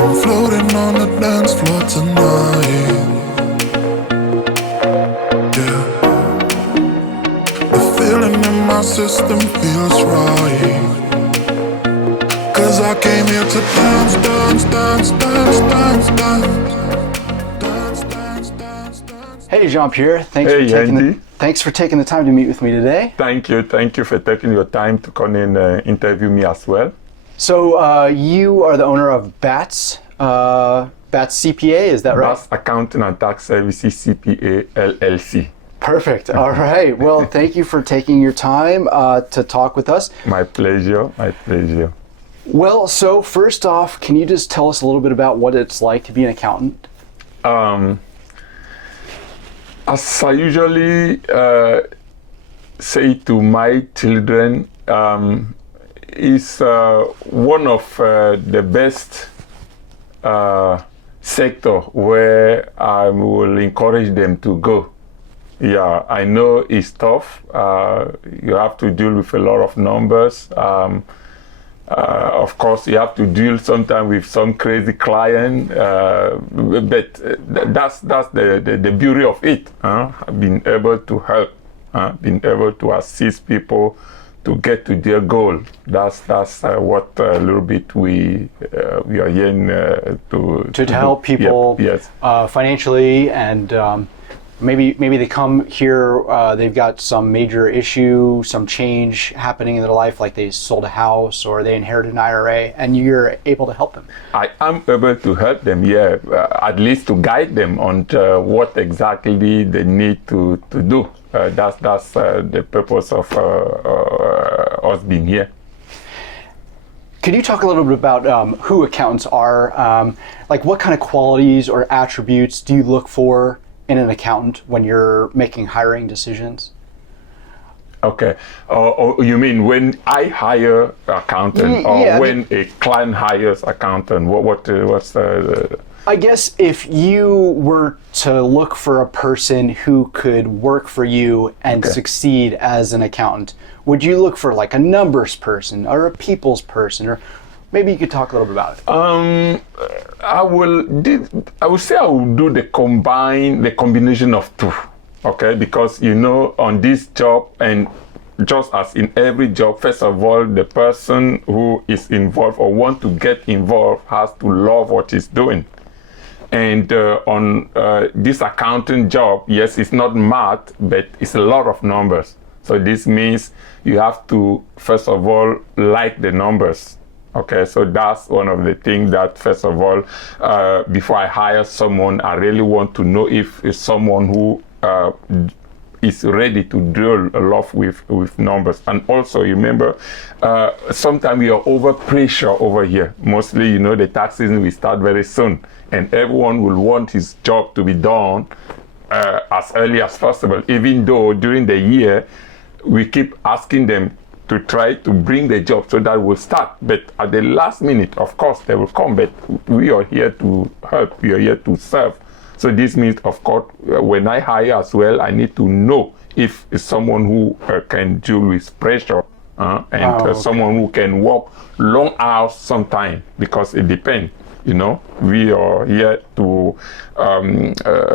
I'm floating on the dance floor tonight. Yeah, the feeling in my system feels right. 'Cause I came here to dance, dance, dance, dance, dance, dance. Dance, dance, dance, dance. Hey Jean-Pierre, Hey, Andy. thanks for taking the time to meet with me today. Thank you for taking your time to come and interview me as well. So you are the owner of Bats, Bats CPA, is that right? Bass Accounting and Tax Services CPA LLC. Perfect. All right. Well, thank you for taking your time to talk with us. My pleasure, my pleasure. Well, so first off, can you just tell us a little bit about what it's like to be an accountant? As I usually say to my children, it's one of the best sector where I will encourage them to go. Yeah, I know it's tough. You have to deal with a lot of numbers. Of course, you have to deal sometimes with some crazy client, but that's the beauty of it. Being able to help, being able to assist people to get to their goal. That's what a little bit we are here to help people. Yep, yes. Financially, and maybe they come here, they've got some major issue, some change happening in their life, like they sold a house or they inherited an IRA, and you're able to help them. I am able to help them, at least to guide them on what exactly they need to do. That's the purpose of us being here. Could you talk a little bit about who accountants are? Like what kind of qualities or attributes do you look for in an accountant when you're making hiring decisions? Okay. You mean when I hire accountant, or when a client hires accountant? What's the? I guess if you were to look for a person who could work for you and succeed as an accountant, would you look for like a numbers person or a people's person, or maybe you could talk a little bit about it? I will say I will do the combination of two. Okay, because on this job, and just as in every job, first of all, the person who is involved or want to get involved has to love what he's doing. And on this accounting job, yes, it's not math, but it's a lot of numbers. So this means you have to, first of all, like the numbers. Okay, so that's one of the things that, first of all, before I hire someone, I really want to know if it's someone who is ready to deal a lot with numbers. And also, remember, sometimes we are over pressure over here. Mostly, the tax season will start very soon, and everyone will want his job to be done as early as possible, even though during the year, we keep asking them to try to bring the job so that we'll start. But at the last minute, of course, they will come, but we are here to help, we are here to serve. So this means, of course, when I hire as well, I need to know if it's someone who can deal with pressure and someone who can work long hours sometime, because it depends. We are here to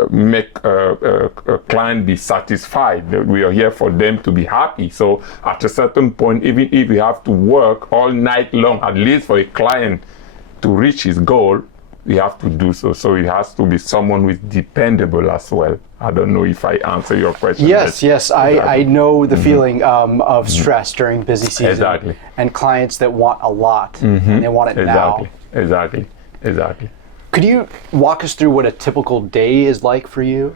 make a client be satisfied. We are here for them to be happy. So at a certain point, even if we have to work all night long, at least for a client to reach his goal, we have to do so. So it has to be someone who is dependable as well. I don't know if I answer your question. Yes. I know the feeling of stress during busy season. Exactly. And clients that want a lot, and they want it now. Exactly. Could you walk us through what a typical day is like for you?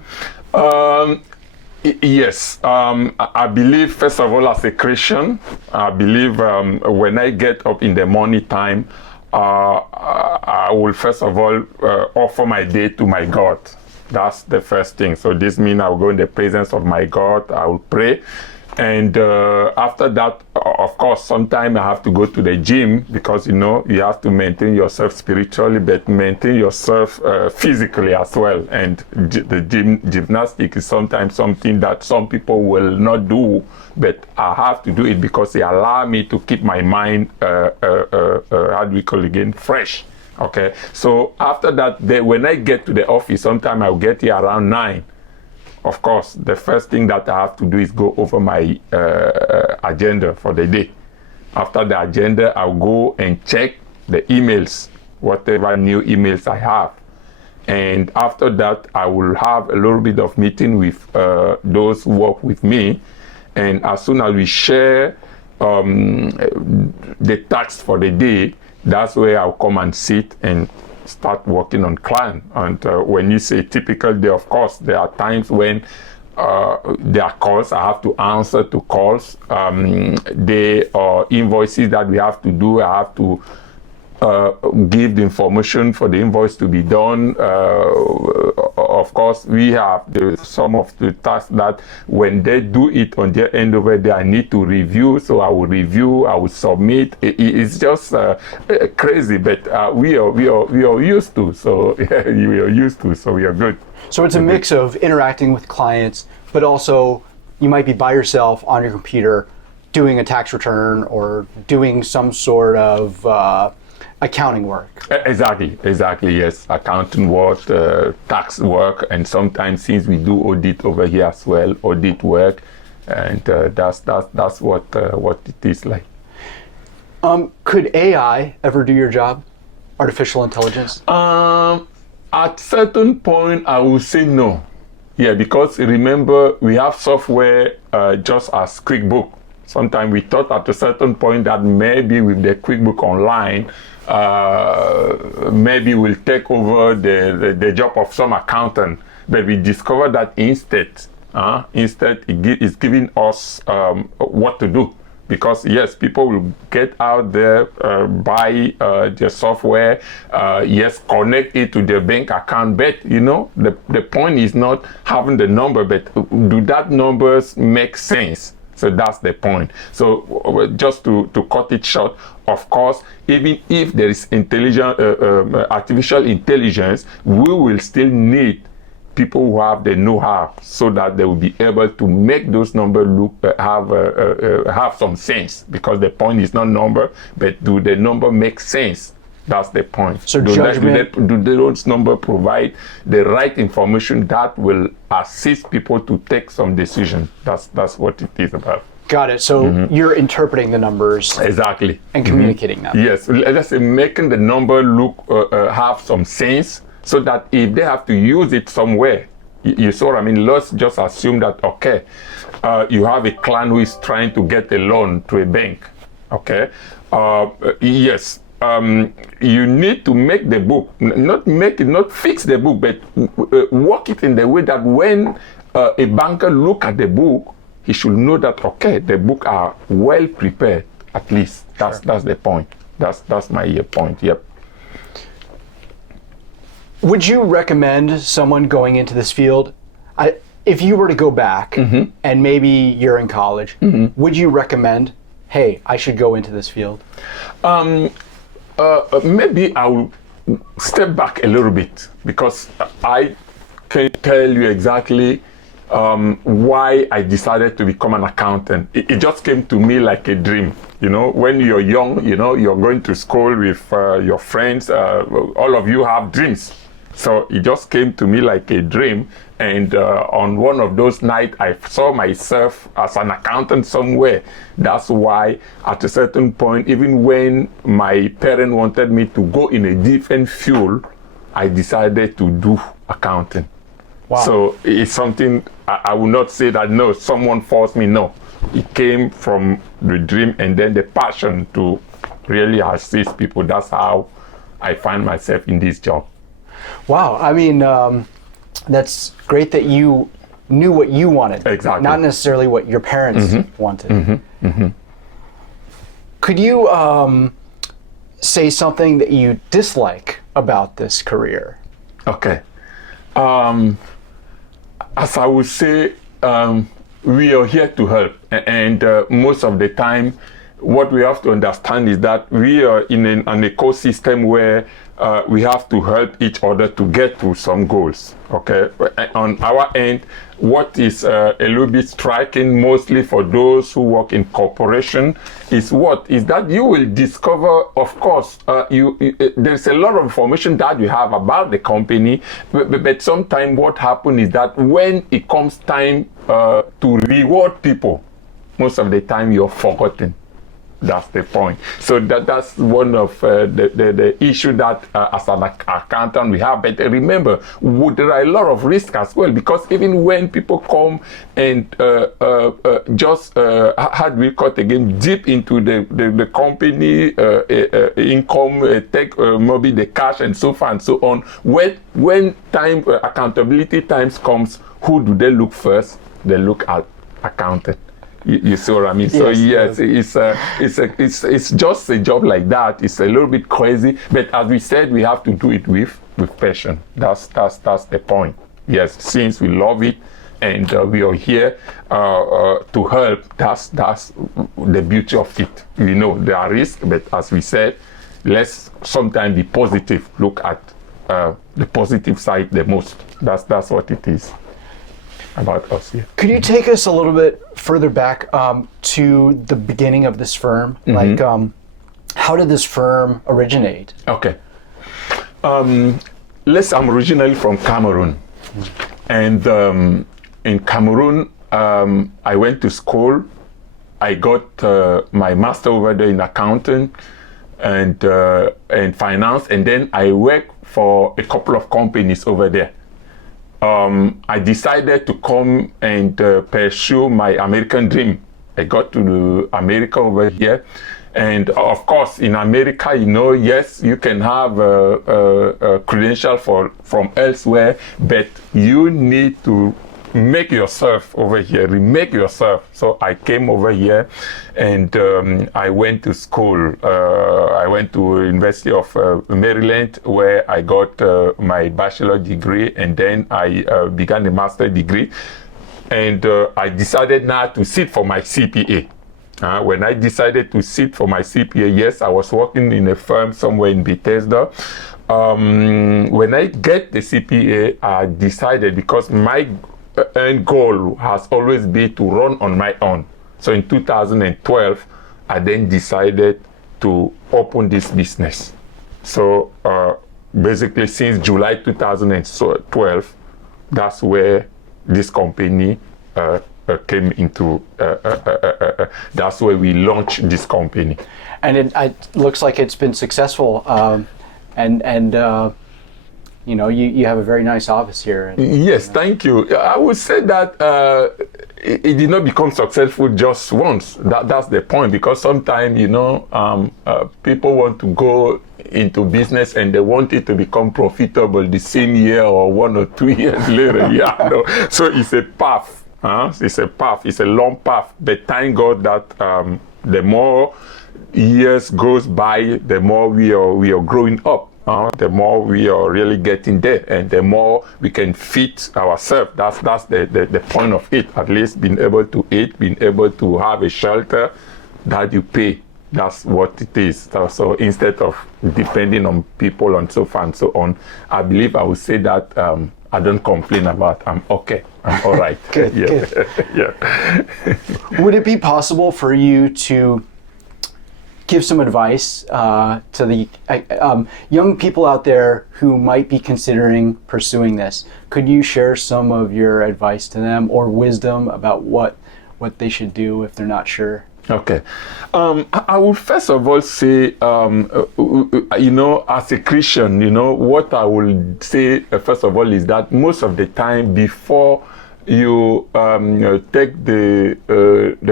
Yes. I believe, first of all, as a Christian, I believe when I get up in the morning time, I will first of all offer my day to my God. That's the first thing. So this means I will go in the presence of my God. I will pray. And after that, of course, sometimes I have to go to the gym, because, you have to maintain yourself spiritually, but maintain yourself physically as well. And the gymnastics is sometimes something that some people will not do, but I have to do it because it allows me to keep my mind, how do we call it again, fresh. Okay, so after that, when I get to the office, sometime I'll get here around 9. Of course, the first thing that I have to do is go over my agenda for the day. After the agenda, I'll go and check the emails, whatever new emails I have. And after that, I will have a little bit of meeting with those who work with me. And as soon as we share the tasks for the day, that's where I'll come and sit and start working on client. And when you say typical day, of course, there are times when there are calls, I have to answer to calls. There are invoices that we have to do, I have to give the information for the invoice to be done. Of course, we have some of the tasks that when they do it on their end over there, I need to review. So I will review, I will submit. It's just crazy, but we are used to. So we are used to. So we are good. So it's a mix of interacting with clients, but also you might be by yourself on your computer doing a tax return or doing some sort of accounting work. Exactly, yes. Accounting work, tax work, and sometimes since we do audit over here as well, audit work, and that's what it is like. Could AI ever do your job? Artificial intelligence? At certain point, I will say no. Yeah, because remember, we have software just as QuickBook. Sometimes we thought at a certain point that maybe with the QuickBook Online, maybe we'll take over the job of some accountant. But we discovered that instead it's giving us what to do. Because yes, people will get out there, buy the software, yes, connect it to their bank account. But the point is not having the number, but do that numbers make sense? So that's the point. So just to cut it short, of course, even if there is artificial intelligence, we will still need people who have the know-how so that they will be able to make those numbers look have some sense. Because the point is not number, but do the number make sense? That's the point. So do judgment. Do those numbers provide the right information that will assist people to take some decision? That's what it is about. Got it. So you're interpreting the numbers Exactly. and communicating them. Yes. Let's say making the number look have some sense, so that if they have to use it somewhere, you saw what I mean? Let's just assume that, okay, you have a client who is trying to get a loan to a bank. Okay. Yes. You need to make the book, not fix the book, but work it in the way that when a banker look at the book, he should know that, okay, the book are well prepared, at least. That's the point. That's my point, yep. Would you recommend someone going into this field? If you were to go back and maybe you're in college, would you recommend, hey, I should go into this field? Maybe I will step back a little bit, because I can tell you exactly why I decided to become an accountant. It just came to me like a dream. When you're young, you're going to school with your friends, all of you have dreams. So it just came to me like a dream. And on one of those nights, I saw myself as an accountant somewhere. That's why at a certain point, even when my parents wanted me to go in a different field, I decided to do accounting. Wow. So it's something, I will not say that, no, someone forced me, no. It came from the dream and then the passion to really assist people. That's how I find myself in this job. Wow. I mean, that's great that you knew what you wanted. Exactly. Not necessarily what your parents wanted. Could you say something that you dislike about this career? Okay. As I would say, we are here to help, and most of the time, what we have to understand is that we are in an ecosystem where we have to help each other to get to some goals. Okay, on our end, what is a little bit striking, mostly for those who work in corporation, is that you will discover, of course, there's a lot of information that you have about the company, but sometimes what happens is that when it comes time to reward people, most of the time you're forgotten. That's the point. So that's one of the issue that as an accountant we have. But remember, there are a lot of risks as well, because even when people come and just how do we call it again, deep into the company income, take maybe the cash and so far and so on. When time accountability times comes, who do they look first? They look at accountant. You see what I mean? Yes, so yes, it's just a job like that. It's a little bit crazy, but as we said, we have to do it with passion. That's the point. Yes, since we love it and we are here to help, that's the beauty of it. We know there are risks, but as we said, let's sometimes be positive. Look at the positive side the most. That's what it is about us here. Could you take us a little bit further back to the beginning of this firm? Like, how did this firm originate? Okay. I'm originally from Cameroon. And in Cameroon, I went to school. I got my master over there in accounting and finance. And then I worked for a couple of companies over there. I decided to come and pursue my American dream. I got to America over here, and of course, in America, yes, you can have a credential from elsewhere, but you need to make yourself over here, remake yourself. So I came over here, and I went to school. I went to University of Maryland, where I got my bachelor degree, and then I began a master degree. And I decided now to sit for my CPA. When I decided to sit for my CPA, yes, I was working in a firm somewhere in Bethesda. When I get the CPA, I decided, because my end goal has always been to run on my own. So in 2012, I then decided to open this business. So basically since July 2012, that's where this company came into, that's where we launched this company. And it looks like it's been successful. You have a very nice office here. Yes, thank you. I would say that it did not become successful just once. That's the point, because sometimes, people want to go into business and they want it to become profitable the same year or 1 or 2 years later. So it's a path. It's a path. It's a long path. But thank God that the more years goes by, the more we are growing up. The more we are really getting there, and the more we can fit ourselves. That's the point of it. At least being able to eat, being able to have a shelter that you pay. That's what it is. So instead of depending on people and so far and so on, I believe I would say that I don't complain about. I'm okay. I'm all right. Good. Yeah. Would it be possible for you to give some advice to the young people out there who might be considering pursuing this? Could you share some of your advice to them, or wisdom about what they should do if they're not sure? Okay. I would first of all say, as a Christian, what I will say first of all is that most of the time, before you take the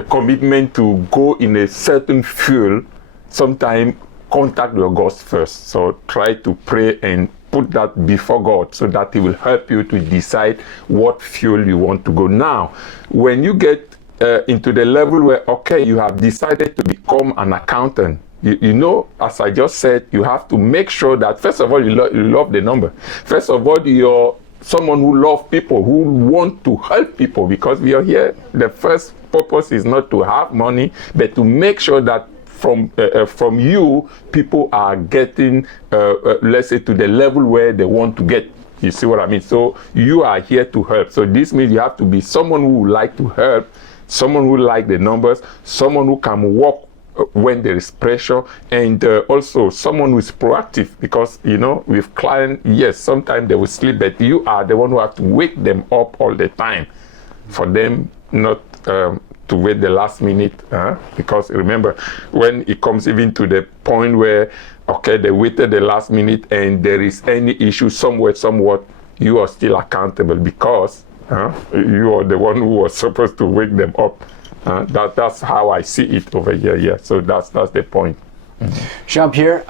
commitment to go in a certain field, sometimes contact your God first. So try to pray and put that before God, so that He will help you to decide what field you want to go. Now, when you get into the level where, okay, you have decided to become an accountant, as I just said, you have to make sure that, first of all, you love the number. First of all, you're someone who loves people, who want to help people, because we are here. The first purpose is not to have money, but to make sure that from you, people are getting, let's say, to the level where they want to get. You see what I mean? So you are here to help. So this means you have to be someone who would like to help, someone who like the numbers, someone who can work when there is pressure, and also someone who is proactive, because with clients, yes, sometimes they will sleep, but you are the one who have to wake them up all the time for them not to wait the last minute, because remember, when it comes even to the point where they waited the last minute and there is any issue somewhere, somewhat, you are still accountable, because you are the one who was supposed to wake them up. That's how I see it over here. Yeah, so that's the point. Jean-Pierre,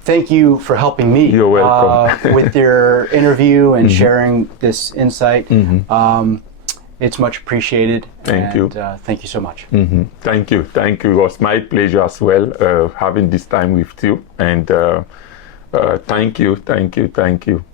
thank you for helping me. You're welcome. With your interview and sharing this insight. It's much appreciated. Thank you. Thank you so much. Thank you. It was my pleasure as well having this time with you. And thank you.